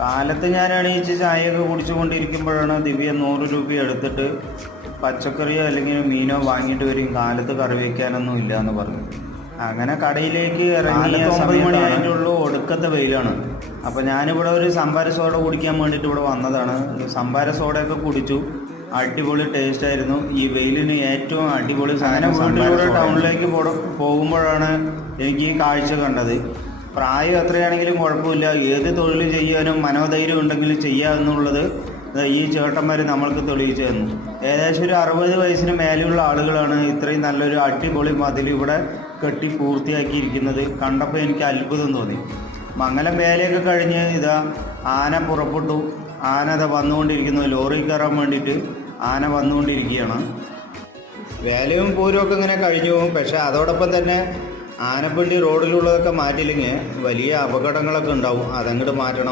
കാലത്ത് ഞാൻ എണീച്ച് ചായയൊക്കെ കുടിച്ചുകൊണ്ടിരിക്കുമ്പോഴാണ് ദിവ്യ 100 രൂപ എടുത്തിട്ട് പച്ചക്കറിയോ അല്ലെങ്കിൽ മീനോ വാങ്ങിയിട്ട് വരും, കാലത്ത് കറി വയ്ക്കാനൊന്നും ഇല്ല എന്ന് പറഞ്ഞു. അങ്ങനെ കടയിലേക്ക് ഇറങ്ങിയ 9 മണിയായിട്ടുള്ളൂ, ഒടുക്കത്തെ വെയിലാണ്. അപ്പോൾ ഞാനിവിടെ ഒരു സംഭാര സോഡ കുടിക്കാൻ വേണ്ടിയിട്ട് ഇവിടെ വന്നതാണ്. സംഭാര സോഡയൊക്കെ കുടിച്ചു, അടിപൊളി ടേസ്റ്റ് ആയിരുന്നു. ഈ വെയിലിന് ഏറ്റവും അടിപൊളി സാധനം. വീട്ടിലൂടെ ടൗണിലേക്ക് പോകുമ്പോഴാണ് എനിക്ക് ഈ കാഴ്ച കണ്ടത്. പ്രായം എത്രയാണെങ്കിലും കുഴപ്പമില്ല, ഏത് തൊഴിൽ ചെയ്യാനും മനോധൈര്യം ഉണ്ടെങ്കിൽ ചെയ്യാമെന്നുള്ളത് ഈ ചേട്ടന്മാർ നമ്മൾക്ക് തെളിയിച്ചു തന്നു. ഏകദേശം ഒരു 60 വയസ്സിന് മേലെയുള്ള ആളുകളാണ് ഇത്രയും നല്ലൊരു അടിപൊളി മതിൽ ഇവിടെ കെട്ടി പൂർത്തിയാക്കിയിരിക്കുന്നത്. കണ്ടപ്പോൾ എനിക്ക് അത്ഭുതം തോന്നി. മംഗലം വേലയൊക്കെ കഴിഞ്ഞ് ഇതാ ആന പുറപ്പെട്ടു. ആന ഇതാ വന്നുകൊണ്ടിരിക്കുന്നു, ലോറി കയറാൻ വേണ്ടിയിട്ട് ആന വന്നുകൊണ്ടിരിക്കുകയാണ്. വേലയും പൂരമൊക്കെ ഇങ്ങനെ കഴിഞ്ഞു പോകും. പക്ഷേ അതോടൊപ്പം തന്നെ ആനപ്പിണ്ടി റോഡിലുള്ളതൊക്കെ മാറ്റിയില്ലെങ്കിൽ വലിയ അപകടങ്ങളൊക്കെ ഉണ്ടാവും. അതങ്ങോട്ട് മാറ്റണം.